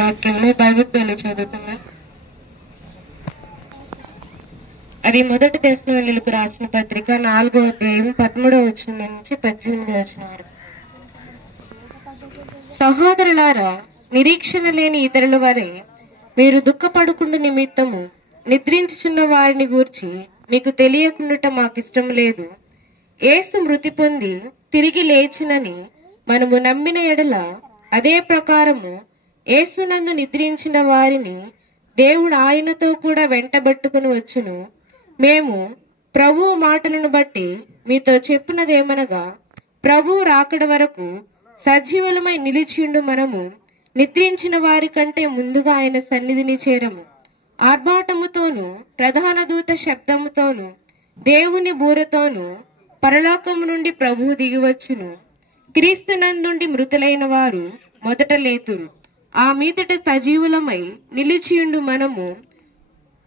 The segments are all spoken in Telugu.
వాక్యంలో బైబిల్ చదువుకుందాం. అది మొదటి తెస్సలోనికీయులకు రాసిన పత్రిక 4వ అధ్యాయం 13వ వచనం నుంచి 18వ వచనం వరకు. సహోదరులారా, నిరీక్షణ లేని ఇతరుల వలె మీరు దుఃఖపడుకుండు నిమిత్తము నిద్రించుచున్న వారిని గూర్చి మీకు తెలియకుండుట మాకిష్టం లేదు. యేసు మృతి పొంది తిరిగి లేచినని మనము నమ్మిన ఎడల అదే ప్రకారము యేసునందు నిద్రించిన వారిని దేవుడు ఆయనతో కూడా వెంటబట్టుకుని వచ్చును. మేము ప్రభువు మాటలను బట్టి మీతో చెప్పున్నదేమనగా, ప్రభువు రాకడ వరకు సజీవులమై నిలిచిండు మనము నిద్రించిన వారి కంటే ముందుగా ఆయన సన్నిధిని చేరము. ఆర్భాటముతోను ప్రధాన దూత శబ్దముతోను దేవుని బూరతోను పరలోకము నుండి ప్రభువు దిగివచ్చును. క్రీస్తునందుండి మృతులైన వారు మొదట లేతురు. ఆ మీదట సజీవులమై నిలిచియుండు మనము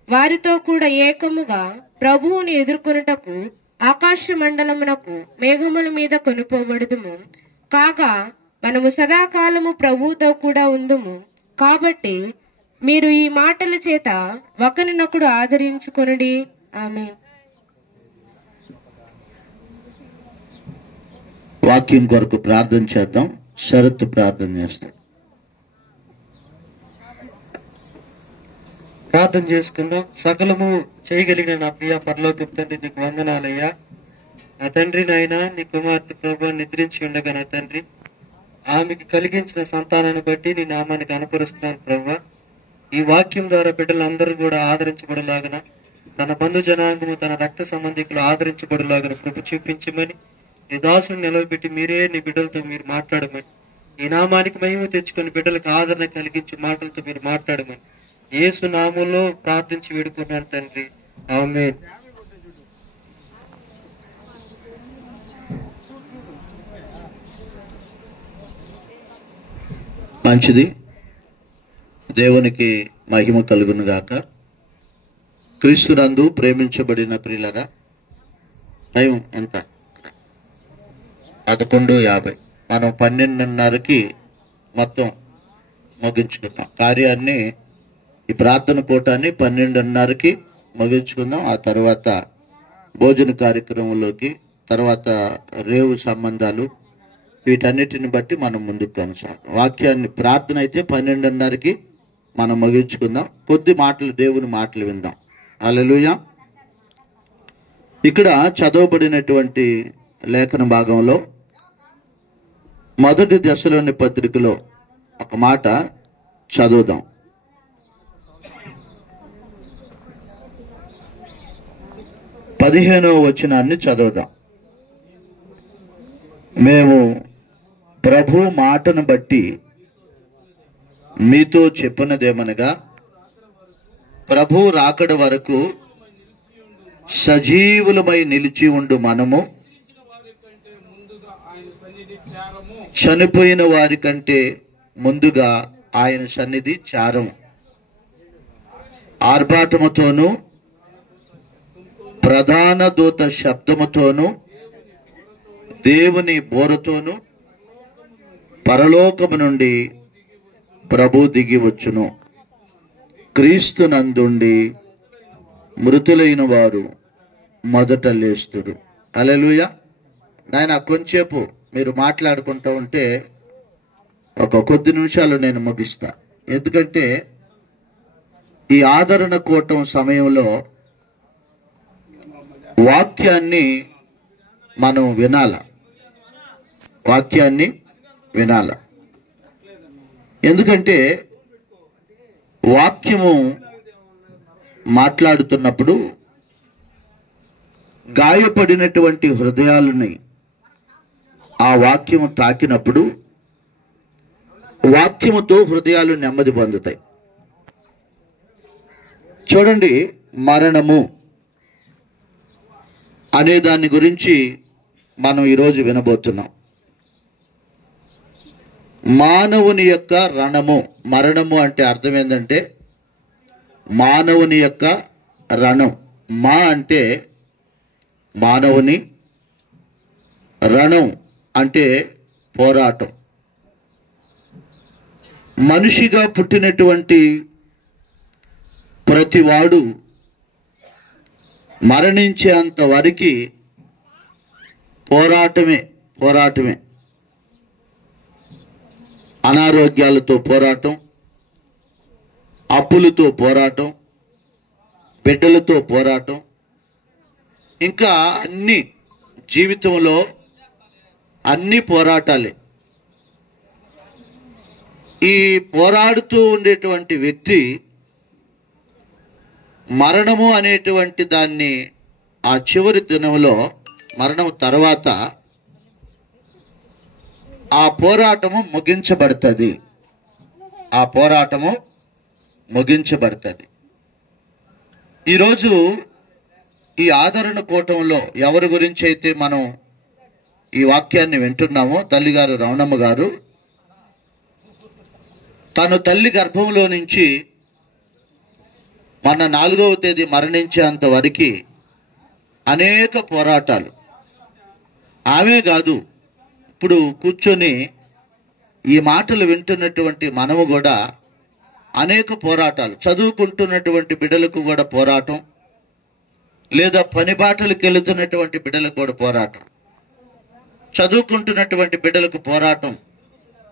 వారితో కూడా ఏకముగా ప్రభువుని ఎదుర్కొనుటకు ఆకాశ మండలమునకు మేఘముల మీద కొనుపోబడుదుము. కాగా మనము సదాకాలము ప్రభువుతో కూడా ఉందుము. కాబట్టి మీరు ఈ మాటల చేత ఒకరినొకడు ఆదరించుకొనుడి. ఆమేన్. వాక్యం కొరకు ప్రార్థన చేద్దాం. షరతు ప్రార్థన చేస్తాం. ప్రార్థన చేసుకుందాం. సకలము చేయగలిగిన నా ప్రియ పరలోకపు తండ్రి, నీకు వందనాలయ్యా. నా తండ్రి నాయన, నీ కుమార్తె ప్రభు నిద్రించి ఉండగా నా తండ్రి ఆమెకి కలిగించిన సంతానాన్ని బట్టి నీ నామానికి అనుపరుస్తున్నాను ప్రభు. ఈ వాక్యం ద్వారా బిడ్డలందరూ కూడా ఆదరించబడలాగన, తన బంధు జనాంగము తన రక్త సంబంధికులు ఆదరించబడలాగన కృప చూపించమని నీ దాసుని నిలవబెట్టి మీరే నీ బిడ్డలతో మీరు మాట్లాడమని, ఈ నామానికి మహిమ తెచ్చుకొని బిడ్డలకు ఆదరణ కలిగించి మాటలతో మీరు మాట్లాడమని యేసు నామములో ప్రార్థించి వేడుకున్నాను తండ్రి. ఆమేన్. మంచిది. దేవునికి మహిమ కలుగును గాక. క్రీస్తునందు ప్రేమించబడిన ప్రియులరా, టైం ఎంత? 11:50. మనం 12:30కి మొత్తం ముగించుకుందాం కార్యాన్ని. ఈ ప్రార్థన కూటాన్ని 12:30కి ముగించుకుందాం. ఆ తర్వాత భోజన కార్యక్రమంలోకి, తర్వాత రేవు సంబంధాలు, వీటన్నిటిని బట్టి మనం ముందుకు కొనసాగుతాం. వాక్యాన్ని ప్రార్థన అయితే 12:30కి మనం ముగించుకుందాం. కొద్ది మాటలు, దేవుని మాటలు విందాం. హల్లెలూయా. ఇక్కడ చదవబడినటువంటి లేఖన భాగంలో మొదటి దశలోని పత్రికలో ఒక మాట చదువుదాం. 15వ వచనాన్ని చదువుదాం. మేము ప్రభు మాటను బట్టి మీతో చెప్పినదేమనగా, ప్రభు రాకడ వరకు సజీవులమై నిలిచి ఉండు మనము చనిపోయిన వారి కంటే ముందుగా ఆయన సన్నిధి చేరము. ఆర్భాటముతోనూ ప్రధాన దూత శబ్దముతోనూ దేవుని బోరతోనూ పరలోకము నుండి ప్రభు దిగి వచ్చును. క్రీస్తునందుండి మృతులైన వారు మొదట లేస్తుడు. హల్లెలూయా. నాయన, కొంచెంసేపు మీరు మాట్లాడుకుంటూ ఉంటే ఒక కొద్ది నిమిషాలు నేను ముగిస్తా. ఎందుకంటే ఈ ఆదరణ కూటం సమయంలో వాక్యాన్ని మనం వినాల. వాక్యాన్ని వినాల. ఎందుకంటే వాక్యము మాట్లాడుతున్నప్పుడు గాయపడినటువంటి హృదయాలని ఆ వాక్యము తాకినప్పుడు వాక్యముతో హృదయాలు నెమ్మది పొందుతాయి. చూడండి, మరణము అనే దాని గురించి మనం ఈరోజు వినబోతున్నాం. మానవుని యొక్క రణము. మరణము అంటే అర్థం ఏంటంటే మానవుని యొక్క రణం. మా అంటే మానవుని, రణం అంటే పోరాటం. మనిషిగా పుట్టినటువంటి ప్రతివాడు మరణించేంత వరకు పోరాటమే. అనారోగ్యాలతో పోరాటం, అప్పులతో పోరాటం, బిడ్డలతో పోరాటం, ఇంకా అన్ని జీవితంలో అన్ని పోరాటాలే. ఈ పోరాడుతూ ఉండేటువంటి వ్యక్తి మరణము అనేటువంటి దాన్ని ఆ చివరి దినంలో, మరణం తర్వాత ఆ పోరాటము ముగించబడుతుంది. ఈరోజు ఈ ఆదరణ కూటంలో ఎవరి గురించి అయితే మనం ఈ వాక్యాన్ని వింటున్నామో, తల్లిగారు రమణమ్మ గారు తను తల్లి గర్భంలో నుంచి మన 4వ తేదీ మరణించేంత వరకు అనేక పోరాటాలు. ఆమె కాదు, ఇప్పుడు కూర్చొని ఈ మాటలు వింటున్నటువంటి మనము కూడా అనేక పోరాటాలు. చదువుకుంటున్నటువంటి బిడ్డలకు కూడా పోరాటం, లేదా పని బాటలకు వెళుతున్నటువంటి బిడ్డలకు కూడా పోరాటం. చదువుకుంటున్నటువంటి బిడ్డలకు పోరాటం.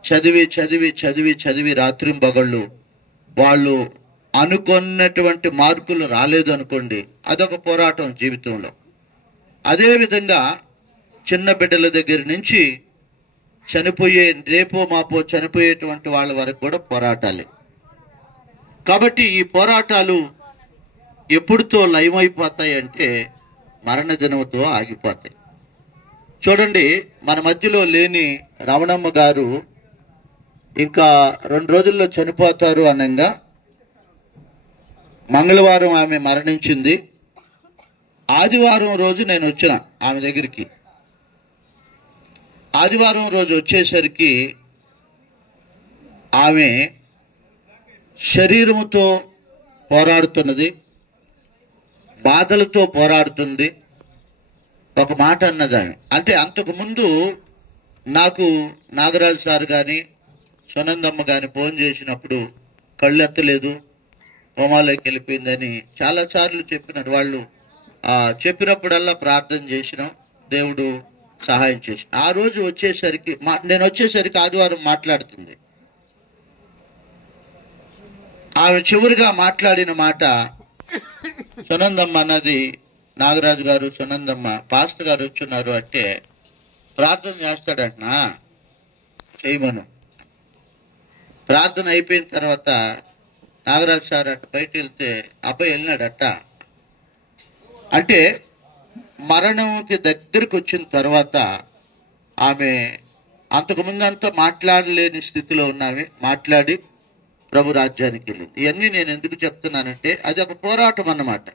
చదివి చదివి చదివి చదివి రాత్రింబగళ్ళు వాళ్ళు అనుకున్నటువంటి మార్కులు రాలేదు అనుకోండి, అదొక పోరాటం జీవితంలో. అదేవిధంగా చిన్న బిడ్డల దగ్గర నుంచి రేపో మాపో చనిపోయేటువంటి వాళ్ళ వరకు కూడా పోరాటాలే. కాబట్టి ఈ పోరాటాలు ఎప్పుడుతో లయమైపోతాయి అంటే మరణ దినంతో ఆగిపోతాయి. చూడండి, మన మధ్యలో లేని రమణమ్మ గారు ఇంకా 2 రోజుల్లో చనిపోతారు అనగా మంగళవారం ఆమె మరణించింది. ఆదివారం రోజు నేను వచ్చిన ఆమె దగ్గరికి. ఆదివారం రోజు వచ్చేసరికి ఆమె శరీరముతో పోరాడుతున్నది, బాధలతో పోరాడుతుంది. ఒక మాట అన్నది ఆమె. అంటే అంతకుముందు నాకు నాగరాజు సార్ కానీ సునందమ్మ కానీ ఫోన్ చేసినప్పుడు కళ్ళు ఎత్తలేదు, హోమాలోకి వెళ్ళిపోయిందని చాలాసార్లు చెప్పినారు. వాళ్ళు చెప్పినప్పుడల్లా ప్రార్థన చేసినాం, దేవుడు సహాయం చేసి. ఆ రోజు వచ్చేసరికి నేను వచ్చేసరికి ఆదివారం మాట్లాడుతుంది. ఆమె చివరిగా మాట్లాడిన మాట, సునందమ్మ అన్నది, నాగరాజు గారు సునందమ్మ పాస్టర్ గారు వచ్చున్నారు అంటే ప్రార్థన చేస్తాడంటనా, చేయమను. ప్రార్థన అయిపోయిన తర్వాత నాగరాజు సార్ అట్ట బయట వెళ్తే అబ్బాయి వెళ్ళినాడట. అంటే మరణంకి దగ్గరికి వచ్చిన తర్వాత ఆమె అంతకుముందు అంతా మాట్లాడలేని స్థితిలో ఉన్నామే, మాట్లాడి ప్రభు రాజ్యానికి వెళ్ళింది. ఇవన్నీ నేను ఎందుకు చెప్తున్నానంటే అది ఒక పోరాటం అన్నమాట.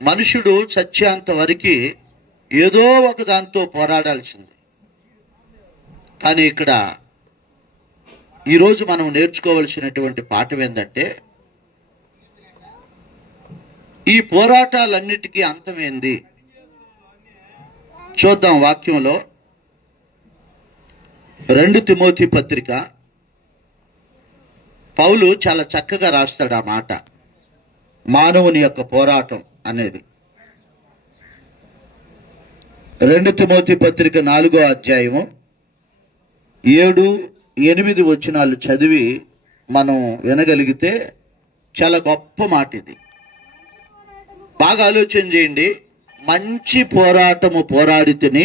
మనుషుడు చచ్చేంత వరకు ఏదో ఒక దాంతో పోరాడాల్సింది. కానీ ఇక్కడ ఈరోజు మనం నేర్చుకోవలసినటువంటి పాఠం ఏంటంటే, ఈ పోరాటాలన్నిటికీ అంతమేంది చూద్దాం. వాక్యంలో 2 తిమోతి పత్రిక పౌలు చాలా చక్కగా రాస్తాడు ఆ మాట, మానవుని యొక్క పోరాటం అనేది. 2 తిమోతి పత్రిక 4వ అధ్యాయము 7-8 వచనాలు చదివి మనం వినగలిగితే చాలా గొప్ప మాట ఇది. బాగా ఆలోచన చేయండి. మంచి పోరాటము పోరాడితిని,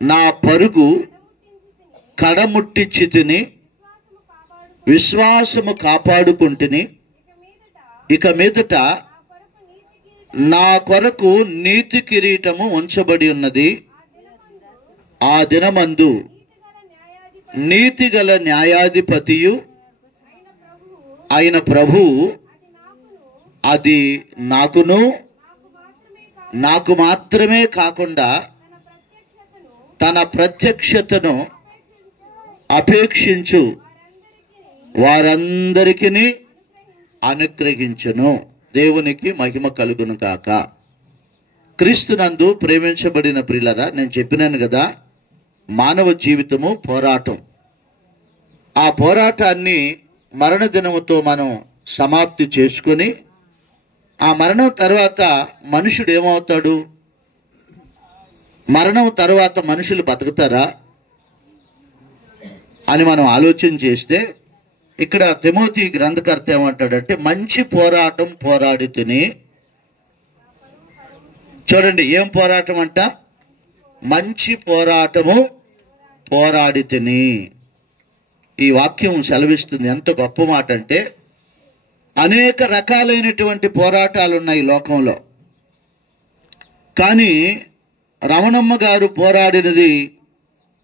నా పరుగు కడముట్టించి తిని, విశ్వాసము కాపాడుకుంటుని, ఇక మీదట నా కొరకు నీతి కిరీటము ఉంచబడి ఉన్నది. ఆ దినమందు నీతిగల న్యాయాధిపతియు అయిన ప్రభువు అది నాకు మాత్రమే కాకుండా తన ప్రత్యక్షతను అపేక్షించు వారందరికీ అనుగ్రహించును. దేవునికి మహిమ కలుగును కాక. క్రీస్తునందు ప్రేమించబడిన ప్రియులారా, నేను చెప్పినాను కదా, మానవ జీవితము పోరాటం. ఆ పోరాటాన్ని మరణ దినముతో మనం సమాప్తి చేసుకొని ఆ మరణం తర్వాత మనుషుడు ఏమవుతాడు? మరణం తర్వాత మనుషులు బతుకుతారా అని మనం ఆలోచన చేస్తే ఇక్కడ తిమోతి గ్రంథకర్త ఏమంటాడంటే, మంచి పోరాటం పోరాడి తిని. చూడండి, ఏం పోరాటం అంట? మంచి పోరాటము పోరాడి తిని. ఈ వాక్యం సెలవిస్తుంది. ఎంత గొప్ప మాట అంటే, అనేక రకాలైనటువంటి పోరాటాలు ఉన్నాయి లోకంలో. కానీ రమణమ్మ గారు పోరాడినది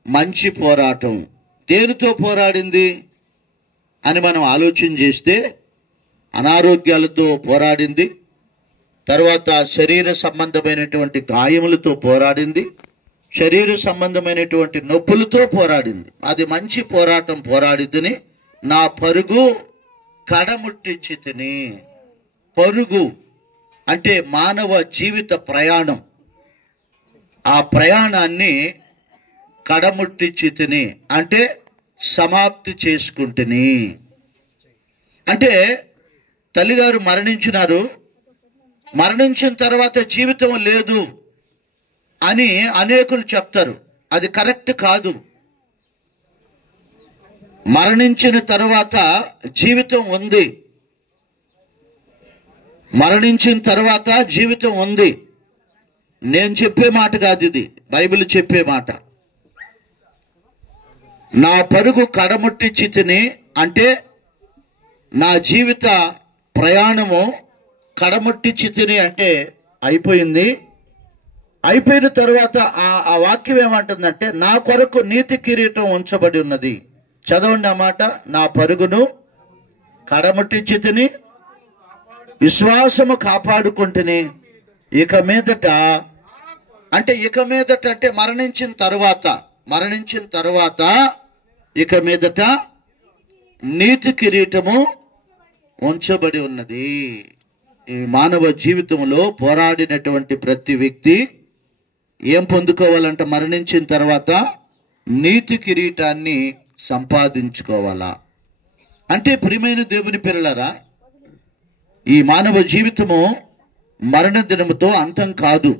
మంచి పోరాటం. దేనితో పోరాడింది అని మనం ఆలోచన చేస్తే, అనారోగ్యాలతో పోరాడింది, తర్వాత శరీర సంబంధమైనటువంటి గాయములతో పోరాడింది, శరీర సంబంధమైనటువంటి నొప్పులతో పోరాడింది. అది మంచి పోరాటం పోరాడితేనే నా పరుగు కడముట్టించి తిని. పరుగు అంటే మానవ జీవిత ప్రయాణం. ఆ ప్రయాణాన్ని కడముట్టించి తిని అంటే సమాప్తి చేసుకుంటుని. అంటే తల్లిగారు మరణించినారు, మరణించిన తర్వాత జీవితం లేదు అని అనేకులు చెప్తారు. అది కరెక్ట్ కాదు. మరణించిన తర్వాత జీవితం ఉంది. మరణించిన తర్వాత జీవితం ఉంది. నేను చెప్పే మాట కాదు, ఇది బైబిల్ చెప్పే మాట. నా పరుగు కడముట్టించి తిని అంటే నా జీవిత ప్రయాణము కడముట్టించి తిని అంటే అయిపోయింది. అయిపోయిన తర్వాత ఆ వాక్యం ఏమంటుందంటే, నా కొరకు నీతి కిరీటం ఉంచబడి ఉన్నది. చదవండి ఆ మాట. నా పరుగును కడముట్టించి తిని విశ్వాసము కాపాడుకుంటుని ఇక మీదట అంటే మరణించిన తర్వాత ఇక మీదట నీతి కిరీటము ఉంచబడి ఉన్నది. ఈ మానవ జీవితంలో పోరాడినటువంటి ప్రతి వ్యక్తి ఏం పొందుకోవాలంట? మరణించిన తర్వాత నీతి కిరీటాన్ని సంపాదించుకోవాలా. అంటే ప్రియమైన దేవుని పిల్లలారా, ఈ మానవ జీవితము మరణ దినముతో అంతం కాదు.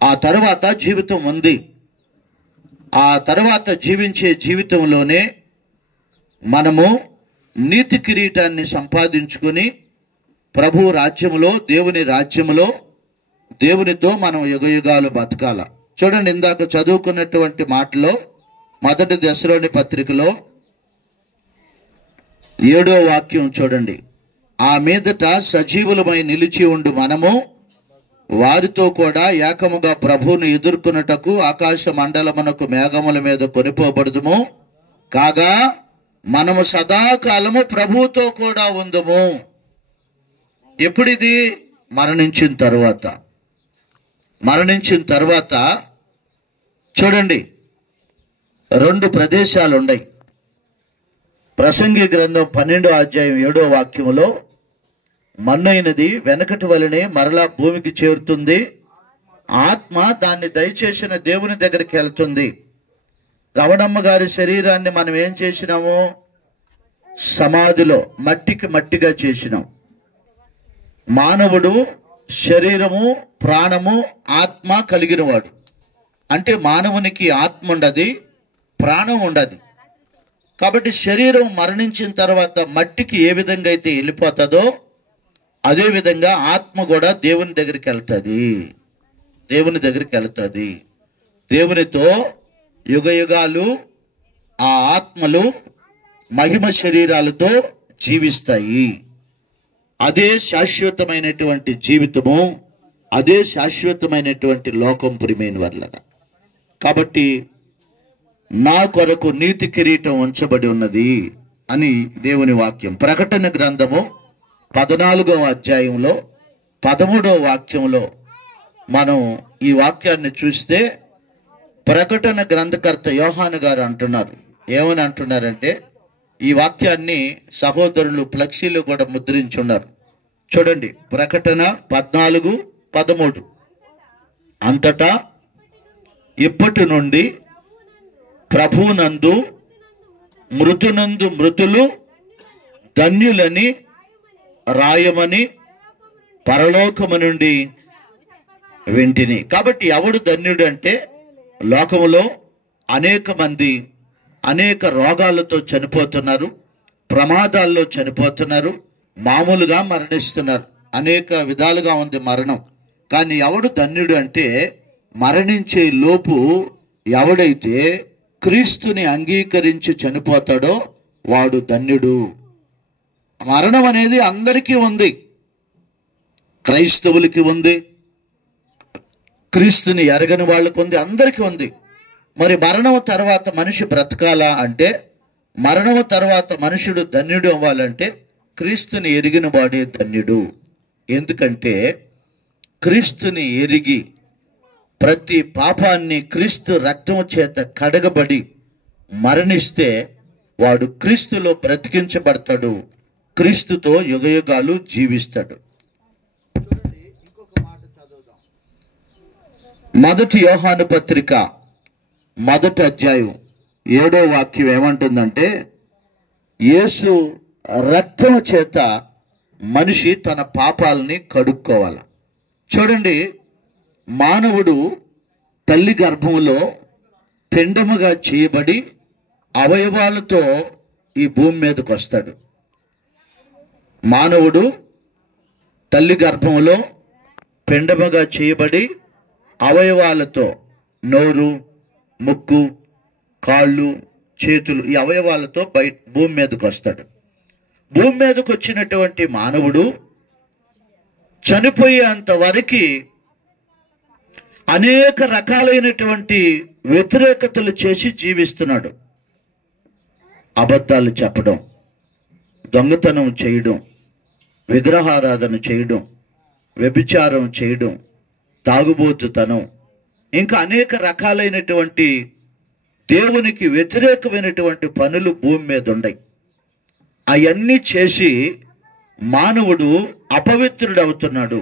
ఆ తర్వాత జీవితం ఉంది. ఆ తర్వాత జీవించే జీవితంలోనే మనము నీతి కిరీటాన్ని సంపాదించుకొని ప్రభు రాజ్యములో, దేవుని రాజ్యములో దేవునితో మనం యుగయుగాలు బతకాల. చూడండి, ఇందాక చదువుకున్నటువంటి మాటలో 1 దశలోని పత్రికలో 7వ వాక్యం చూడండి. ఆ మీదట సజీవులమై నిలిచి ఉండు మనము వారితో కూడా ఏకముగా ప్రభువును ఎదుర్కొనుటకు ఆకాశ మండలమునకు మేఘముల మీద కొనిపోబడుదుము. కాగా మనము సదాకాలము ప్రభువుతో కూడా ఉందుము. ఎప్పుడిది? మరణించిన తర్వాత చూడండి, 2 ప్రదేశాలు ఉన్నాయి. ప్రసంగి గ్రంథం 12వ అధ్యాయం 7వ వాక్యములో, మన్నైనది వెనకటి వలనే మరలా భూమికి చేరుతుంది, ఆత్మ దాన్ని దయచేసిన దేవుని దగ్గరికి వెళ్తుంది. రమణమ్మ గారి శరీరాన్ని మనం ఏం చేసినాము? సమాధిలో మట్టిగా చేసినాం. మానవుడు శరీరము, ప్రాణము, ఆత్మ కలిగినవాడు. అంటే మానవునికి ఆత్మ ఉండదు, ప్రాణం ఉండదు. కాబట్టి శరీరం మరణించిన తర్వాత మట్టికి ఏ విధంగా అయితే వెళ్ళిపోతుందో అదే విధంగా ఆత్మ కూడా దేవుని దగ్గరికి వెళ్తుంది. దేవునితో యుగయుగాలు ఆ ఆత్మలు మహిమ శరీరాలతో జీవిస్తాయి. అదే శాశ్వతమైనటువంటి జీవితము, అదే శాశ్వతమైనటువంటి లోకం ప్రియమైన వారలారా. కాబట్టి నా కొరకు నీతి కిరీటం ఉంచబడి ఉన్నది అని దేవుని వాక్యం. ప్రకటన గ్రంథము 14వ అధ్యాయంలో 13వ వాక్యంలో మనం ఈ వాక్యాన్ని చూస్తే, ప్రకటన గ్రంథకర్త యోహాను గారు అంటున్నారు. ఏమని అంటున్నారంటే, ఈ వాక్యాన్ని సహోదరులు ఫ్లెక్సీలో కూడా ముద్రించున్నారు. చూడండి, ప్రకటన 14:13. అంతటా ఇప్పటి నుండి ప్రభువునందు మృతునందు మృతులు ధన్యులని రాయమని పరలోకము నుండి వింటిని. కాబట్టి ఎవడు ధన్యుడు అంటే, లోకములో అనేక మంది అనేక రోగాలతో చనిపోతున్నారు, ప్రమాదాల్లో చనిపోతున్నారు, మామూలుగా మరణిస్తున్నారు. అనేక విధాలుగా ఉంది మరణం. కానీ ఎవడు ధన్యుడు అంటే, మరణించే లోపు ఎవడైతే క్రీస్తుని అంగీకరించి చనిపోతాడో వాడు ధన్యుడు. మరణం అనేది అందరికీ ఉంది, క్రైస్తవులకి ఉంది, క్రీస్తుని ఎరగని వాళ్ళకు ఉంది, అందరికీ ఉంది. మరి మరణం తర్వాత మనిషి బ్రతకాలా అంటే, మరణం తర్వాత మనుషుడు ధన్యుడు అవ్వాలంటే క్రీస్తుని ఎరిగిన వాడే ధన్యుడు. ఎందుకంటే క్రీస్తుని ఎరిగి ప్రతి పాపాన్ని క్రీస్తు రక్తము చేత కడగబడి మరణిస్తే వాడు క్రీస్తులో బ్రతికించబడతాడు, క్రీస్తుతో యుగయుగాలు జీవిస్తాడు. మొదటి యోహాను పత్రిక 1వ అధ్యాయం 7వ వాక్యం ఏమంటుందంటే, యేసు రక్తము చేత మనిషి తన పాపాలని కడుక్కోవాలి. చూడండి, మానవుడు తల్లి గర్భములో పిండముగా చేయబడి అవయవాలతో ఈ భూమి మీదకి వస్తాడు. మానవుడు తల్లి గర్భములో పిండముగా చేయబడి అవయవాలతో, నోరు, ముక్కు, కాళ్ళు, చేతులు, ఈ అవయవాలతో భూమి మీదకి వస్తాడు. భూమి మీదకి వచ్చినటువంటి మానవుడు చనిపోయేంత వరకు అనేక రకాలైనటువంటి వ్యతిరేకతలు చేసి జీవిస్తున్నాడు. అబద్ధాలు చెప్పడం, దొంగతనం చేయడం, విగ్రహారాధన చేయడం, వ్యభిచారం చేయడం, తాగుబోతుతనం, ఇంకా అనేక రకాలైనటువంటి దేవునికి వ్యతిరేకమైనటువంటి పనులు భూమి మీద ఉన్నాయి. అవన్నీ చేసి మానవుడు అపవిత్రుడు అవుతున్నాడు.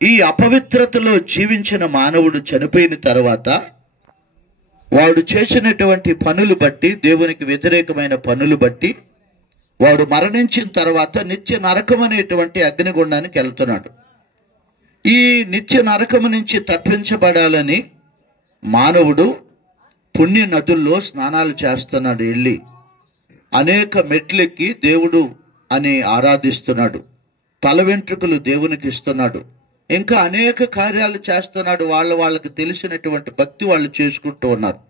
ఈ అపవిత్రతలో జీవించిన మానవుడు చనిపోయిన తర్వాత వాడు చేసినటువంటి పనులు బట్టి, దేవునికి వ్యతిరేకమైన పనులు బట్టి వాడు మరణించిన తర్వాత నిత్య నరకం అనేటువంటి అగ్నిగుండానికి వెళ్తున్నాడు. ఈ నిత్య నరకము నుంచి తప్పించబడాలని మానవుడు పుణ్య నదుల్లో స్నానాలు చేస్తున్నాడు. వెళ్ళి అనేక మెట్లెక్కి దేవుడు అని ఆరాధిస్తున్నాడు, తల వెంట్రుకలు దేవునికి ఇస్తున్నాడు, ఇంకా అనేక కార్యాలు చేస్తున్నాడు. వాళ్ళకి తెలిసినటువంటి భక్తి వాళ్ళు చేసుకుంటూ ఉన్నారు.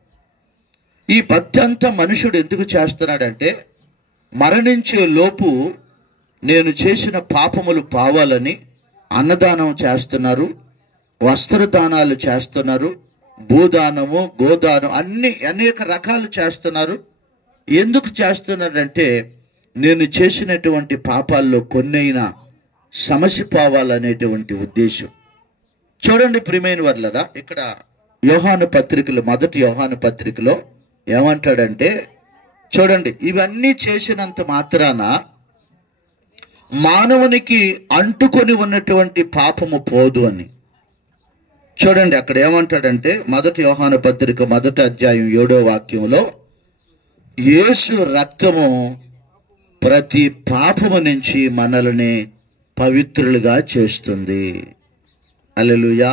ఈ భక్తి అంతా మనుషుడు ఎందుకు చేస్తున్నాడంటే, మరణించే లోపు నేను చేసిన పాపములు పావాలని అన్నదానం చేస్తున్నారు, వస్త్రదానాలు చేస్తున్నారు, భూదానము, గోదానం, అనేక రకాలు చేస్తున్నారు. ఎందుకు చేస్తున్నారంటే, నేను చేసినటువంటి పాపాల్లో కొన్నైనా సమసిపోవాలనేటువంటి ఉద్దేశం. చూడండి ప్రియమైన వర్లరా, ఇక్కడ యోహాను పత్రికలో, మొదటి యోహాను పత్రికలో ఏమంటాడంటే, చూడండి, ఇవన్నీ చేసినంత మాత్రాన మానవునికి అంటుకొని ఉన్నటువంటి పాపము పోదు అని. చూడండి అక్కడ ఏమంటాడంటే, మొదటి యోహాను పత్రిక 1వ అధ్యాయం 7వ వాక్యంలో, యేసు రక్తము ప్రతి పాపము నుంచి మనల్ని పవిత్రులుగా చేస్తుంది. హల్లెలూయా.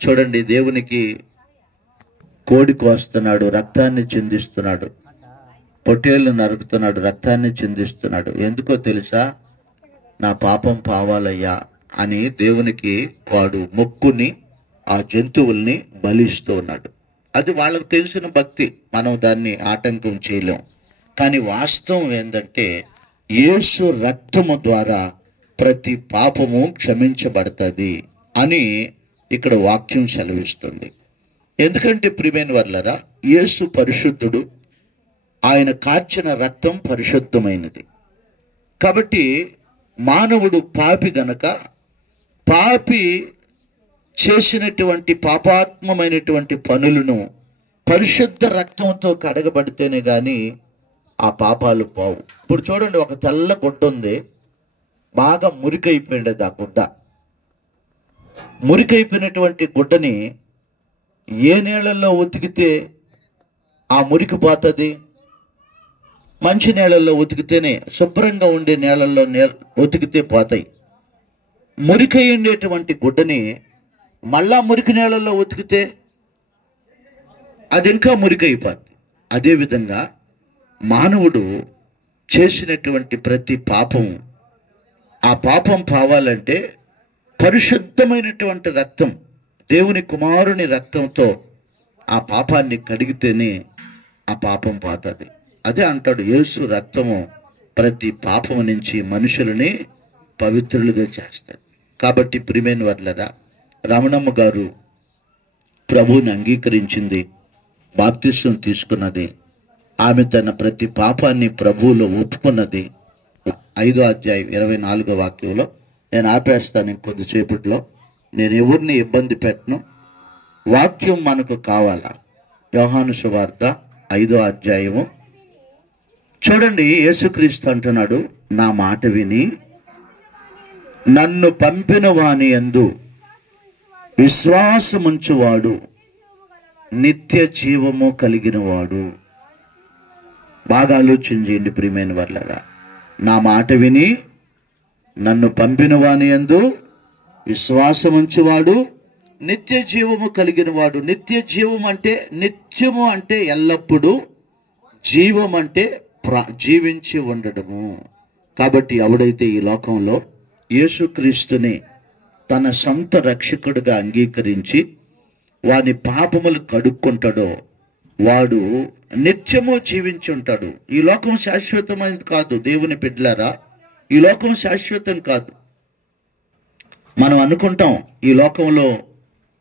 చూడండి, దేవునికి కోడి కోస్తున్నాడు, రక్తాన్ని చిందిస్తున్నాడు, పొట్టేళ్ళు నరుకుతున్నాడు, రక్తాన్ని చిందిస్తున్నాడు. ఎందుకో తెలుసా? నా పాపం పావాలయ్యా అని దేవునికి వాడు మొక్కుని ఆ జంతువుల్ని బలిస్తూ ఉన్నాడు. అది వాళ్ళకు తెలిసిన భక్తి, మనం దాన్ని ఆటంకం చేయలేం. కానీ వాస్తవం ఏంటంటే, యేసు రక్తము ద్వారా ప్రతి పాపము క్షమించబడుతుంది అని ఇక్కడ వాక్యం సెలవిస్తుంది. ఎందుకంటే ప్రియమైన వర్లరా, యేసు పరిశుద్ధుడు, ఆయన కార్చిన రక్తం పరిశుద్ధమైనది. కాబట్టి మానవుడు పాపి గనక, పాపి చేసినటువంటి పాపాత్మమైనటువంటి పనులను పరిశుద్ధ రక్తంతో కడగబడితేనే కానీ ఆ పాపాలు పోవు. ఇప్పుడు చూడండి, ఒక తెల్ల గుడ్డ ఉంది, బాగా మురికైపోయింది. ఆ గుడ్డ, మురికైపోయినటువంటి గుడ్డని ఏ నీళ్ళల్లో ఉతికితే ఆ మురికి పోతుంది? మంచి నేలల్లో ఉతికితేనే, శుభ్రంగా ఉండే నేలల్లో ఉతికితే పోతాయి. మురికి ఉండేటువంటి గుడ్డని మళ్ళా మురికి నేలల్లో ఉతికితే అది ఇంకా మురికి అయిపోద్ది. అదేవిధంగా మానవుడు చేసినటువంటి ప్రతి పాపం, ఆ పాపం పోవాలంటే పరిశుద్ధమైనటువంటి రక్తం, దేవుని కుమారుని రక్తంతో ఆ పాపాన్ని కడిగితేనే ఆ పాపం పోతుంది. అదే అంటాడు, యేసు రక్తము ప్రతి పాపము నుంచి మనుషులని పవిత్రులుగా చేస్తుంది. కాబట్టి ప్రియమైన వారలారా, రమణమ్మ గారు ప్రభువుని అంగీకరించింది, బాప్తిసం తీసుకున్నది, ఆమె తన ప్రతి పాపాన్ని ప్రభువులో ఒప్పుకున్నది. 5వ అధ్యాయం 24వ వాక్యంలో, నేను ఆపేస్తాను ఇంకొద్దిసేపట్లో, నేను ఎవరిని ఇబ్బంది పెట్టను, వాక్యం మనకు కావాలా. యోహాను సువార్త 5వ అధ్యాయము చూడండి, యేసుక్రీస్తు అంటున్నాడు, నా మాట విని నన్ను పంపిన వాని యందు విశ్వాసముంచువాడు నిత్య జీవము కలిగిన వాడు. బాగా ఆలోచించండి ప్రియమైన వారలారా, నా మాట విని నన్ను పంపిన వాని యందు విశ్వాసముంచువాడు నిత్య జీవము కలిగిన వాడు. నిత్య జీవం అంటే, నిత్యము అంటే ఎల్లప్పుడూ, జీవం అంటే జీవించి ఉండడము. కాబట్టి ఎవడైతే ఈ లోకంలో యేసుక్రీస్తుని తన సొంత రక్షకుడిగా అంగీకరించి వాని పాపములు కడుక్కుంటాడో వాడు నిత్యము జీవించి ఉంటాడు. ఈ లోకం శాశ్వతమైనది కాదు దేవుని బిడ్డలారా, ఈ లోకం శాశ్వతం కాదు. మనం అనుకుంటాం ఈ లోకంలో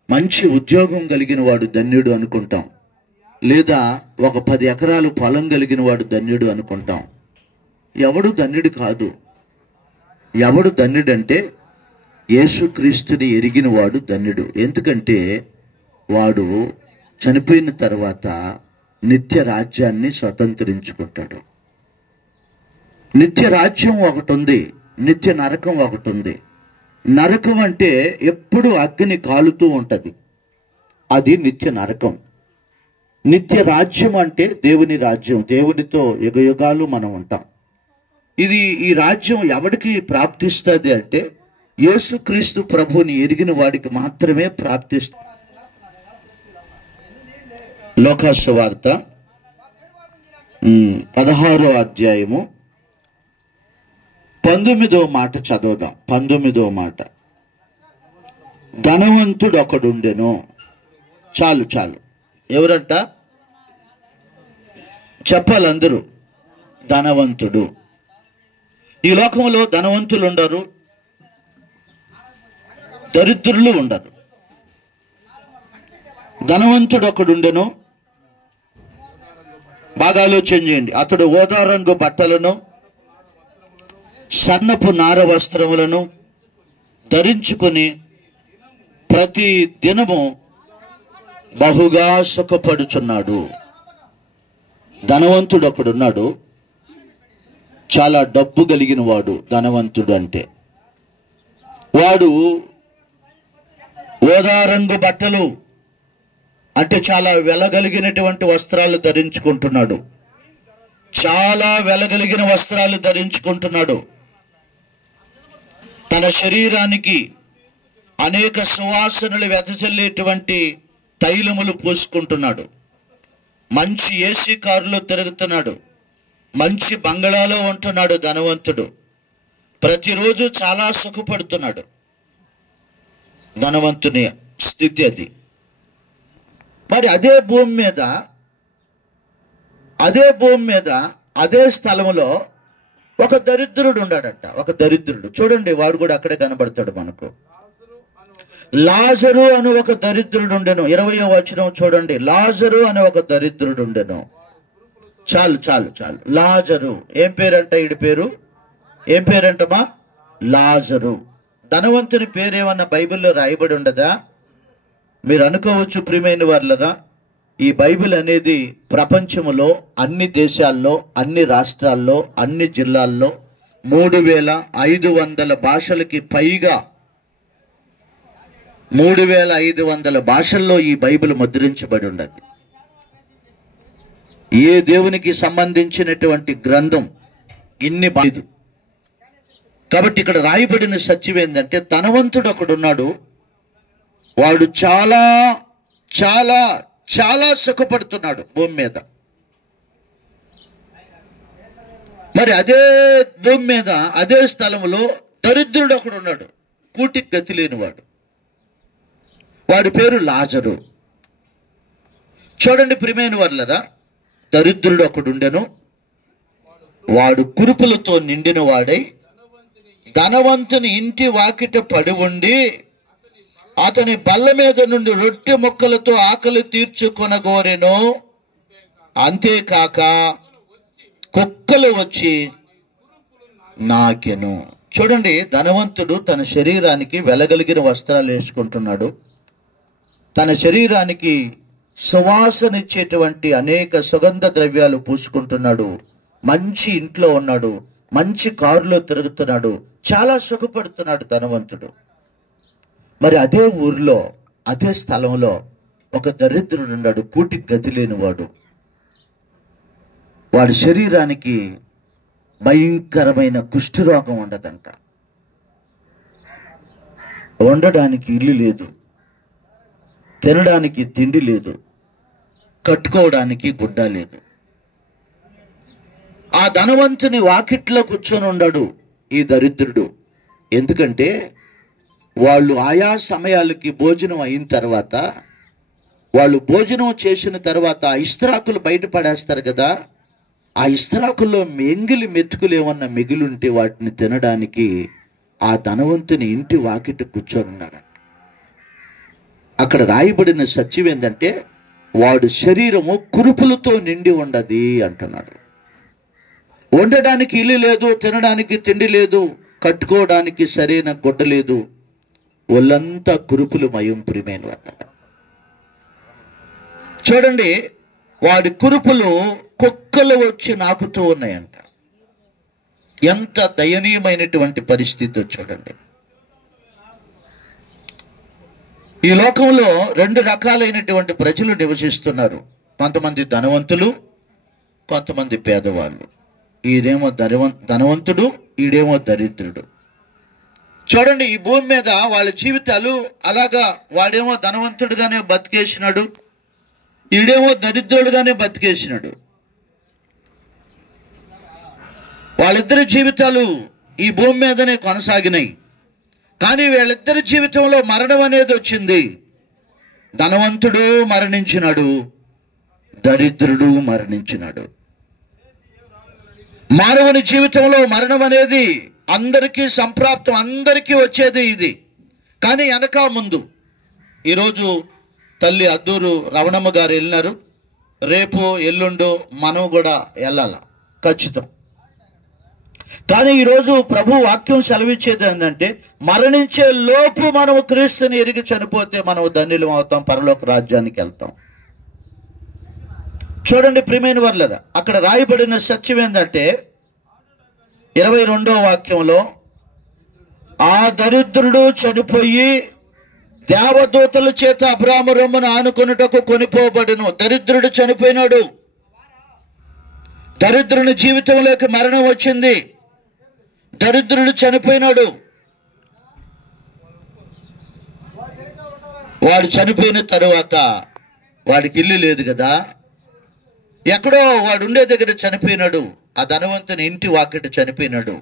మంచి ఉద్యోగం కలిగిన వాడు ధన్యుడు అనుకుంటాం, లేదా ఒక 10 ఎకరాలు పొలం కలిగిన వాడు ధన్యుడు అనుకుంటాం. ఎవడు ధన్యుడు కాదు. ఎవడు ధన్యుడంటే యేసుక్రీస్తుని ఎరిగిన వాడు ధన్యుడు. ఎందుకంటే వాడు చనిపోయిన తర్వాత నిత్య రాజ్యాన్ని స్వతంత్రించుకుంటాడు. నిత్య రాజ్యం ఒకటి ఉంది, నిత్య నరకం ఒకటి ఉంది. నరకం అంటే ఎప్పుడు అగ్ని కాలుతూ ఉంటుంది, అది నిత్య నరకం. నిత్య రాజ్యం అంటే దేవుని రాజ్యం, దేవునితో యుగయుగాలు మనం ఉంటాం. ఈ రాజ్యం ఎవడికి ప్రాప్తిస్తుంది అంటే యేసుక్రీస్తు ప్రభువుని ఎరిగిన వాడికి మాత్రమే ప్రాప్తిస్తుంది. లోకాసు వార్త 16వ అధ్యాయము 19వ మాట చదువుదాం. 19వ మాట, ధనవంతుడు ఒకడుండెను. చాలు చాలు, ఎవరంట చెప్పాలి అందరూ? ధనవంతుడు. ఈ లోకంలో ధనవంతులు ఉండరు, దరిద్రులు ఉండరు. ధనవంతుడు ఒకడుండెను. బాగా ఆలోచన చేయండి. అతడు ఊదా రంగు బట్టలను సన్నపు నార వస్త్రములను ధరించుకొని ప్రతి దినము బహుగా సుఖపడుచున్నాడు. ధనవంతుడు ఒకడున్నాడు, చాలా డబ్బు కలిగిన వాడు. ధనవంతుడు అంటే వాడు ఊదా రంగు బట్టలు అంటే చాలా వెలగలిగినటువంటి వస్త్రాలు ధరించుకుంటున్నాడు. చాలా వెలగలిగిన వస్త్రాలు ధరించుకుంటున్నాడు. తన శరీరానికి అనేక సువాసనలు వెదజల్లేటువంటి తైలములు పూసుకుంటున్నాడు. మంచి ఏసీ కారులో తిరుగుతున్నాడు. మంచి బంగళాలో ఉంటున్నాడు ధనవంతుడు. ప్రతిరోజు చాలా సుఖపడుతున్నాడు. ధనవంతుని స్థితి అది. మరి అదే భూమి మీద అదే స్థలంలో ఒక దరిద్రుడు ఉన్నాడట. ఒక దరిద్రుడు, చూడండి, వాడు కూడా అక్కడే కనబడతాడు మనకు. లాజరు అని ఒక దరిద్రుడు ఉండెను. 20వ వచనం చూడండి, లాజరు అని ఒక దరిద్రుడు ఉండెను. చాలు చాలు చాలు. లాజరు ఏం పేరంట? ఈడి పేరు ఏం పేరంటమా? లాజరు. ధనవంతుని పేరేమన్నా బైబిల్లో రాయబడి ఉండదా? మీరు అనుకోవచ్చు ప్రియమైన వారలారా, ఈ బైబిల్ అనేది ప్రపంచంలో అన్ని దేశాల్లో, అన్ని రాష్ట్రాల్లో, అన్ని జిల్లాల్లో 3500 భాషలకి పైగా 3500 భాషల్లో ఈ బైబిల్ ముద్రించబడి ఉండదు. ఏ దేవునికి సంబంధించినటువంటి గ్రంథం ఇన్ని బాలేదు. కాబట్టి ఇక్కడ రాయబడిన సత్యం ఏంటంటే, ధనవంతుడు ఒకడున్నాడు, వాడు చాలా చాలా చాలా సుఖపడుతున్నాడు భూమి మీద. మరి అదే భూమి మీద అదే స్థలంలో దరిద్రుడు ఒకడు ఉన్నాడు, కూటికి గతి లేనివాడు. వాడి పేరు లాజరు. చూడండి ప్రియమైన వాళ్ళరా, దరిద్రుడు ఒకడుండెను, వాడు కురుపులతో నిండిన వాడై ధనవంతుని ఇంటి వాకిట పడి ఉండి అతని బల్ల మీద నుండి రొట్టె ముక్కలతో ఆకలి తీర్చుకొనగోరెను. అంతేకాక కుక్కలు వచ్చి నాకెను. చూడండి, ధనవంతుడు తన శరీరానికి వెలగలిగిన వస్త్రాలు వేసుకుంటున్నాడు, తన శరీరానికి సువాసనిచ్చేటువంటి అనేక సుగంధ ద్రవ్యాలు పూసుకుంటున్నాడు, మంచి ఇంట్లో ఉన్నాడు, మంచి కారులో తిరుగుతున్నాడు, చాలా సుఖపడుతున్నాడు ధనవంతుడు. మరి అదే ఊరిలో అదే స్థలంలో ఒక దరిద్రుడు ఉన్నాడు, కూటికి గతి లేనివాడు. వాడి శరీరానికి భయంకరమైన కుష్ఠరోగం ఉండదంట, ఉండడానికి ఇల్లు లేదు, తినడానికి తిండి లేదు, కట్టుకోవడానికి గుడ్డ లేదు. ఆ ధనవంతుని వాకిట్లో కూర్చొని ఉన్నాడు ఈ దరిద్రుడు. ఎందుకంటే వాళ్ళు ఆయా సమయాలకి భోజనం అయిన తర్వాత, వాళ్ళు భోజనం చేసిన తర్వాత ఆ ఇస్తరాకులు బయటపడేస్తారు కదా, ఆ ఇస్తరాకుల్లో మెంగిలి మెతుకులు ఏమన్నా మిగిలింటే వాటిని తినడానికి ఆ ధనవంతుని ఇంటి వాకిట కూర్చొని ఉన్నాడు. అక్కడ రాయబడిన సత్యం ఏంటంటే, వాడు శరీరము కురుపులతో నిండి ఉండది అంటున్నాడు. ఉండడానికి ఇల్లు లేదు, తినడానికి తిండి లేదు, కట్టుకోవడానికి సరైన గుడ్డ లేదు, ఒళ్ళంతా కురుపులు మయం. ప్రియమైన వాళ్ళ చూడండి, వాడి కురుపులు కుక్కలు వచ్చి నాకుతూ ఉన్నాయంట. ఎంత దయనీయమైనటువంటి పరిస్థితి చూడండి. ఈ లోకంలో రెండు రకాలైనటువంటి ప్రజలు నివసిస్తున్నారు. కొంతమంది ధనవంతులు, కొంతమంది పేదవాళ్ళు. ఈడేమో ధనవంతుడు, ఈడేమో దరిద్రుడు. చూడండి, ఈ భూమి మీద వాళ్ళ జీవితాలు అలాగా. వాడేమో ధనవంతుడుగానే బతికేసినాడు, ఈడేమో దరిద్రుడుగానే బతికేసినాడు. వాళ్ళిద్దరి జీవితాలు ఈ భూమి మీదనే కొనసాగినాయి. కానీ వీళ్ళిద్దరి జీవితంలో మరణం అనేది వచ్చింది. ధనవంతుడు మరణించినాడు, దరిద్రుడు మరణించినాడు. మానవుని జీవితంలో మరణం అనేది అందరికీ సంప్రాప్తం, అందరికీ వచ్చేది ఇది. కానీ వెనక ముందు ఈరోజు తల్లి అద్దూరు రవణమ్మ గారు వెళ్ళినారు, రేపు ఎల్లుండో మనం కూడా వెళ్ళాల ఖచ్చితం. కానీ ఈరోజు ప్రభు వాక్యం సెలవిచ్చేది ఏంటంటే, మరణించే లోపు మనము క్రీస్తుని ఎరిగి చనిపోతే మనం ధన్యులం అవుతాం, పరలోక రాజ్యానికి వెళ్తాం. చూడండి ప్రియమైన వాళ్ళరా, అక్కడ రాయబడిన సత్యం ఏంటంటే 22వ వాక్యంలో, ఆ దరిద్రుడు చనిపోయి దేవదూతల చేత అబ్రాము రొమ్మును ఆనుకొనుటకు కొనిపోబడును. దరిద్రుడు చనిపోయినాడు, దరిద్రుని జీవితంలోకి మరణం వచ్చింది, దరిద్రుడు చనిపోయినాడు. వాడు చనిపోయిన తరువాత వాడికి ఇల్లు లేదు కదా, ఎక్కడో వాడు ఉండే దగ్గర చనిపోయినాడు. ఆ ధనవంతుని ఇంటి వాకిట చనిపోయినాడు.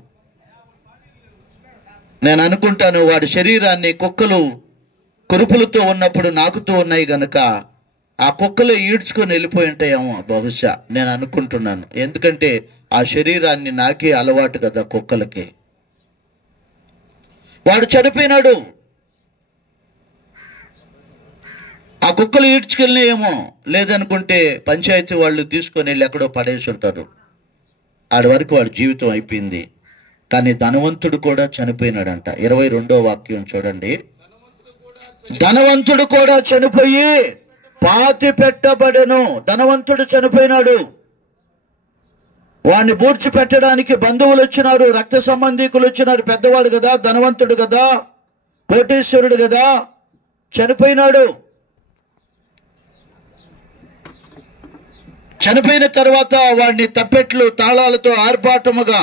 నేను అనుకుంటాను వాడి శరీరాన్ని కుక్కలు కురుపులతో ఉన్నప్పుడు నాకుతూ ఉన్నాయి గనక ఆ కుక్కలు ఈడ్చుకొని వెళ్ళిపోయి ఉంటాయేమో బహుశా, నేను అనుకుంటున్నాను. ఎందుకంటే ఆ శరీరాన్ని నాకే అలవాటు కదా కుక్కలకి. వాడు చనిపోయినాడు, ఆ కుక్కలు ఈడ్చుకెళ్ళినాయేమో, లేదనుకుంటే పంచాయతీ వాళ్ళు తీసుకొని వెళ్ళి ఎక్కడో పడేసి ఉంటారు. ఆడి వరకు వాడి జీవితం అయిపోయింది. కానీ ధనవంతుడు కూడా చనిపోయినాడంట. 22వ వాక్యం చూడండి, ధనవంతుడు కూడా చనిపోయి పాతి పెట్టబడెను. ధనవంతుడు చనిపోయినాడు, వాడిని పూడ్చి పెట్టడానికి బంధువులు వచ్చినారు, రక్త సంబంధికులు వచ్చినారు. పెద్దవాడు కదా, ధనవంతుడు కదా, కోటీశ్వరుడు కదా, చనిపోయినాడు. చనిపోయిన తర్వాత వాడిని తప్పెట్లు తాళాలతో ఆర్భాటముగా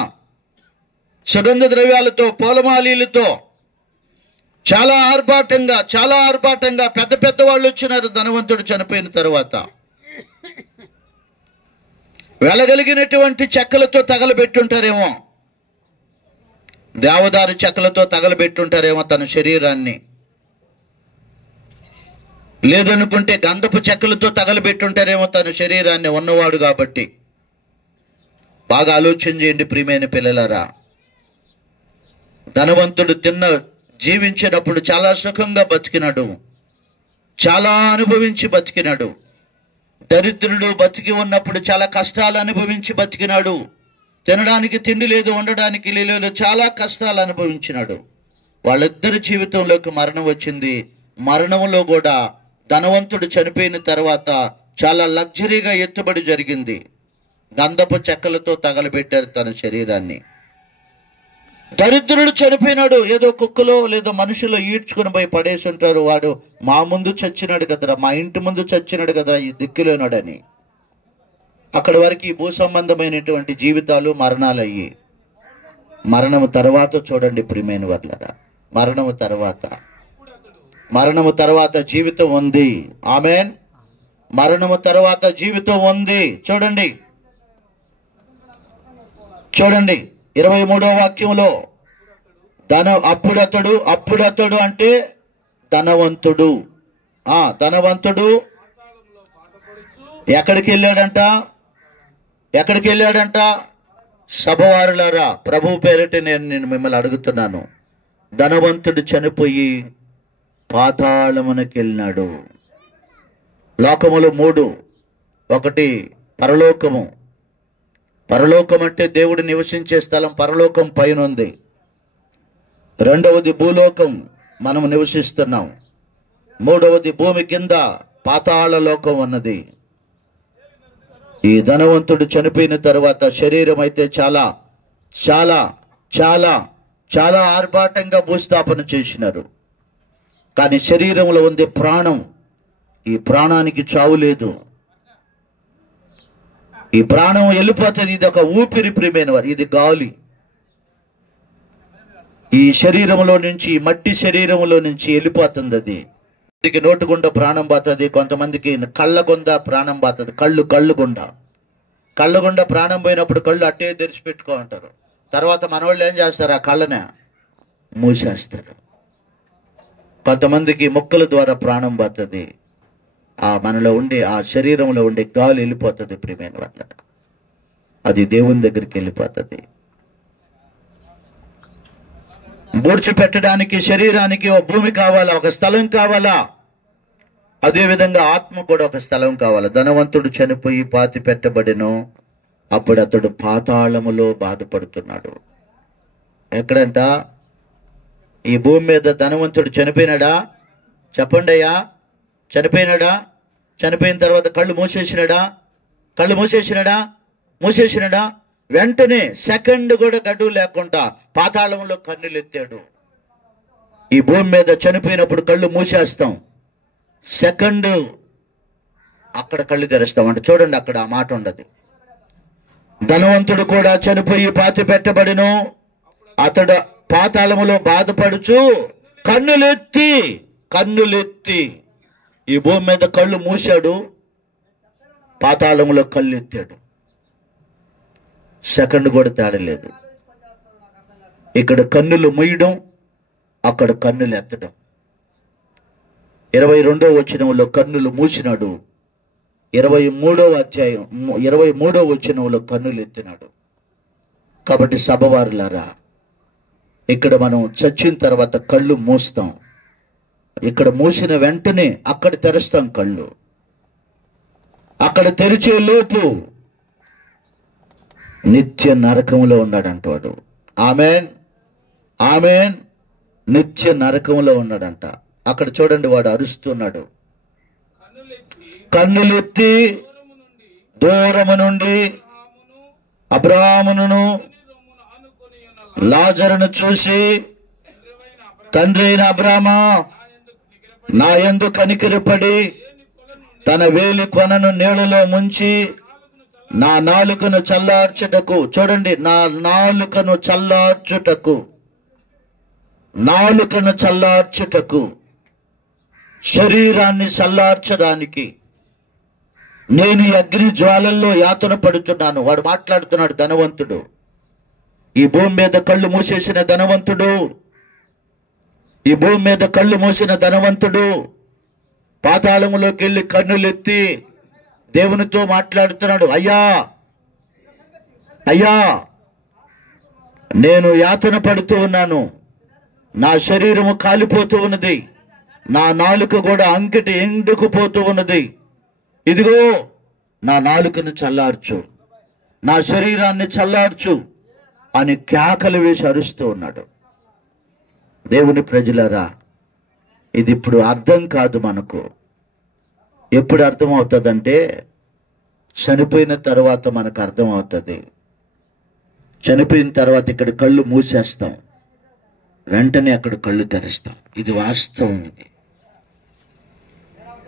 సుగంధ ద్రవ్యాలతో పూలమాలీలతో చాలా ఆర్భాటంగా పెద్ద పెద్ద వాళ్ళు వచ్చినారు. ధనవంతుడు చనిపోయిన తర్వాత వెళ్ళగలిగినటువంటి చెక్కలతో తగలబెట్టుంటారేమో, దేవదారు చెక్కలతో తగలబెట్టుంటారేమో తన శరీరాన్ని. లేదనుకుంటే గంధపు చెక్కలతో తగలబెట్టుంటారేమో తన శరీరాన్ని, ఉన్నవాడు కాబట్టి. బాగా ఆలోచన చేయండి ప్రియమైన పిల్లలారా. ధనవంతుడు జీవించినప్పుడు చాలా సుఖంగా బతికినాడు, చాలా అనుభవించి బతికినాడు. దరిద్రుడు బతికి ఉన్నప్పుడు చాలా కష్టాలు అనుభవించి బతికినాడు. తినడానికి తిండి లేదు, ఉండడానికి లేదు, చాలా కష్టాలు అనుభవించినాడు. వాళ్ళిద్దరి జీవితంలోకి మరణం వచ్చింది. మరణంలో కూడా ధనవంతుడు చనిపోయిన తర్వాత చాలా లగ్జరీగా ఎత్తుబడి జరిగింది. గంధపు చెక్కలతో తగలబెట్టారు తన శరీరాన్ని. దరిద్రుడు చనిపోయినాడు, ఏదో కుక్కలో లేదో మనుషులు ఈడ్చుకుని పోయి పడేసి ఉంటారు. వాడు మా ముందు చచ్చినాడు కదరా, మా ఇంటి ముందు చచ్చినాడు కదరా ఈ దిక్కులేనాడని. అక్కడి వరకు ఈ భూ సంబంధమైనటువంటి జీవితాలు మరణాలు అయ్యి, మరణము తర్వాత చూడండి ప్రియమైన వాళ్ళరా, మరణము తర్వాత జీవితం ఉంది. ఆమేన్. మరణము తర్వాత జీవితం ఉంది. చూడండి 23వ వాక్యంలో అప్పుడతడు అంటే ధనవంతుడు. ధనవంతుడు ఎక్కడికి వెళ్ళాడంట? సభవారులారా, ప్రభు పేరిట నేను మిమ్మల్ని అడుగుతున్నాను. ధనవంతుడు చనిపోయి పాతాళమునకి వెళ్ళినాడు. లోకములు 3, ఒకటి పరలోకము. పరలోకం అంటే దేవుడు నివసించే స్థలం, పరలోకం పైన ఉంది. రెండవది భూలోకం, మనం నివసిస్తున్నాం. మూడవది భూమి కింద పాతాళ లోకం ఉన్నది. ఈ ధనవంతుడు చనిపోయిన తర్వాత శరీరం అయితే చాలా చాలా చాలా చాలా ఆర్భాటంగా భూస్థాపన చేసినారు. కానీ శరీరంలో ఉంది ప్రాణం. ఈ ప్రాణానికి చావు లేదు. ఈ ప్రాణం వెళ్ళిపోతుంది. ఇది ఒక ఊపిరి ప్రియమైన వారు, ఇది గాలి. ఈ శరీరంలో నుంచి, మట్టి శరీరంలో నుంచి వెళ్ళిపోతుంది. అది కొంతమందికి నోటు గుండా ప్రాణం పోతుంది, కొంతమందికి కళ్ళ గుండా ప్రాణం పోతుంది. కళ్ళ గుండా ప్రాణం పోయినప్పుడు కళ్ళు అట్టే తెరిచిపెట్టుకో అంటారు. తర్వాత మనవాళ్ళు ఏం చేస్తారు? ఆ కళ్ళని మూసేస్తారు. కొంతమందికి ముక్కల ద్వారా ప్రాణం పోతుంది. మనలో ఉండే ఆ శరీరంలో ఉండే గాలి వెళ్ళిపోతుంది ప్రియమైన వాళ్ళ, అది దేవుని దగ్గరికి వెళ్ళిపోతుంది. పూడ్చిపెట్టడానికి శరీరానికి ఒక భూమి కావాలా, ఒక స్థలం కావాలా. అదేవిధంగా ఆత్మ కూడా ఒక స్థలం కావాలా. ధనవంతుడు చనిపోయి పాతి పెట్టబడెను, అప్పుడు అతడు పాతాళములో బాధపడుతున్నాడు. ఎక్కడంట? ఈ భూమి మీద ధనవంతుడు చనిపోయినాడా? చెప్పండి అయ్యా, చనిపోయినాడా? చనిపోయిన తర్వాత కళ్ళు మూసేసినాడా? వెంటనే సెకండ్ కూడా గడువు లేకుండా పాతాళంలో కన్నులు ఎత్తాడు. ఈ భూమి మీద చనిపోయినప్పుడు కళ్ళు మూసేస్తాం, సెకండ్ అక్కడ కళ్ళు తెరుస్తాం అంటే చూడండి, అక్కడ ఆ మాట ఉండదు. ధనవంతుడు కూడా చనిపోయి పాతి పెట్టబడిను, అతడు పాతాళములో బాధపడుచు కన్నులెత్తి ఈ భూమి మీద కళ్ళు మూశాడు, పాతాళంలో కళ్ళు ఎత్తాడు. సెకండ్ కూడా తేడలేదు. ఇక్కడ కన్నులు మూయడం, అక్కడ కన్నులు ఎత్తడం. 22వ వచనంలో కన్నులు మూసినాడు, 23వ వచనంలో కన్నులు ఎత్తినాడు. కాబట్టి సభవారులారా, ఇక్కడ మనం చచ్చిన తర్వాత కళ్ళు మూస్తాం. ఇక్కడ మూసిన వెంటనే అక్కడ తెరుస్తాం కళ్ళు. అక్కడ తెరిచే లోపు నిత్య నరకంలో ఉన్నాడంట వాడు. ఆమెన్. నిత్య నరకంలో ఉన్నాడంట. అక్కడ చూడండి, వాడు అరుస్తున్నాడు. కన్నులెత్తి దూరము నుండి అబ్రాహామును లాజరును చూసి, తండ్రి అయిన అబ్రామా, నా యందు కనికరపడి తన వేలి కొనను నీళ్లలో ముంచి నా నాలుకను చల్లార్చుటకు, చూడండి, నా నాలుకను చల్లార్చుటకు, నాలుకను చల్లార్చుటకు, శరీరాన్ని చల్లార్చడానికి నేను ఈ అగ్ని జ్వాలల్లో యాతన పడుతున్నాను. వాడు మాట్లాడుతున్నాడు, ధనవంతుడు, ఈ భూమి మీద కళ్ళు మూసేసిన ధనవంతుడు, ఈ భూమి మీద కళ్ళు మూసిన ధనవంతుడు పాతాళములోకి వెళ్ళి కన్నులెత్తి దేవునితో మాట్లాడుతున్నాడు. అయ్యా అయ్యా, నేను యాతన పడుతూ ఉన్నాను, నా శరీరము కాలిపోతూ ఉన్నది, నా నాలుక కూడా అంకిటి ఎండుకుపోతూ ఉన్నది, ఇదిగో నా నాలుకను చల్లార్చు, నా శరీరాన్ని చల్లార్చు అని కేకలు వేసి అరుస్తూ ఉన్నాడు. దేవుని ప్రజలారా, ఇది ఇప్పుడు అర్థం కాదు మనకు. ఎప్పుడు అర్థం అవుతుందంటే చనిపోయిన తర్వాత మనకు అర్థం అవుతుంది. చనిపోయిన తర్వాత ఇక్కడ కళ్ళు మూసేస్తాం, వెంటనే అక్కడ కళ్ళు తెరుస్తాం. ఇది వాస్తవం. ఇది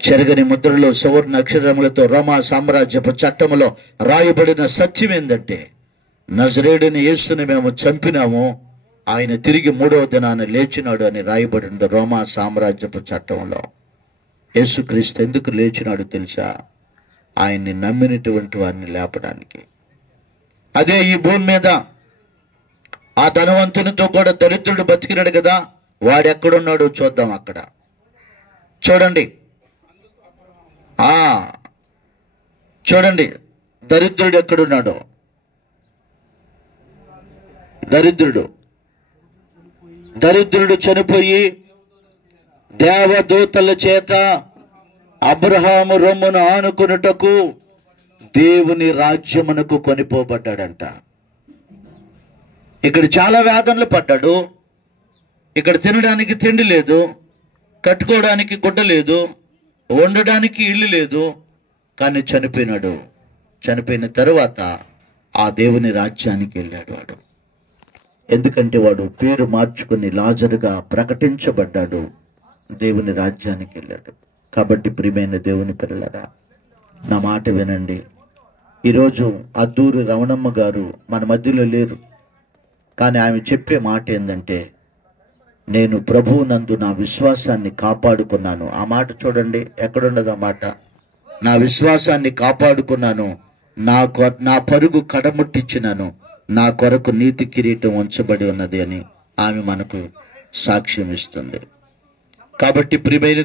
చెరగని ముద్రలో సువర్ణ అక్షరములతో రోమా సామ్రాజ్యపు చట్టములో రాయబడిన సత్యం ఏంటంటే, నజరేయుడైన యేసుని మేము చంపినాము, ఆయన తిరిగి 3వ దినాన లేచినాడు అని రాయబడింది రోమా సామ్రాజ్యపు చట్టంలో. యేసుక్రీస్తు ఎందుకు లేచినాడు తెలుసా? ఆయన్ని నమ్మినటువంటి వారిని లేపడానికి. అదే ఈ భూమి మీద ఆ ధనవంతునితో కూడా దరిద్రుడు బతికినాడు కదా, వాడెక్కడున్నాడో చూద్దాం. అక్కడ చూడండి, చూడండి, దరిద్రుడు ఎక్కడున్నాడో. దరిద్రుడు చనిపోయి దేవదూతల చేత అబ్రహాము రొమ్మును ఆనుకున్నటకు దేవుని రాజ్యమునకు కొనిపోబడ్డాడంట. ఇక్కడ చాలా వేదనలు పడ్డాడు. ఇక్కడ తినడానికి తిండి లేదు, కట్టుకోవడానికి గుడ్డ లేదు, వండడానికి ఇల్లు లేదు. కానీ చనిపోయినాడు. చనిపోయిన తరువాత ఆ దేవుని రాజ్యానికి వెళ్ళాడు వాడు. ఎందుకంటే వాడు పేరు మార్చుకుని లాజరుగా ప్రకటించబడ్డాడు, దేవుని రాజ్యానికి వెళ్ళాడు. కాబట్టి ప్రియమైన దేవుని పిల్లలారా, నా మాట వినండి. ఈరోజు అద్దూరి రమణమ్మ గారు మన మధ్యలో లేరు, కానీ ఆమె చెప్పే మాట ఏంటంటే, నేను ప్రభువు నందు నా విశ్వాసాన్ని కాపాడుకున్నాను. ఆ మాట చూడండి, ఎక్కడున్నది ఆ మాట? నా విశ్వాసాన్ని కాపాడుకున్నాను, నా పరుగు కడముట్టించినాను, నా కొరకు నీతి కిరీటం ఉంచబడి ఉన్నది అని ఆమె మనకు సాక్ష్యం ఇస్తుంది. కాబట్టి ప్రియమైన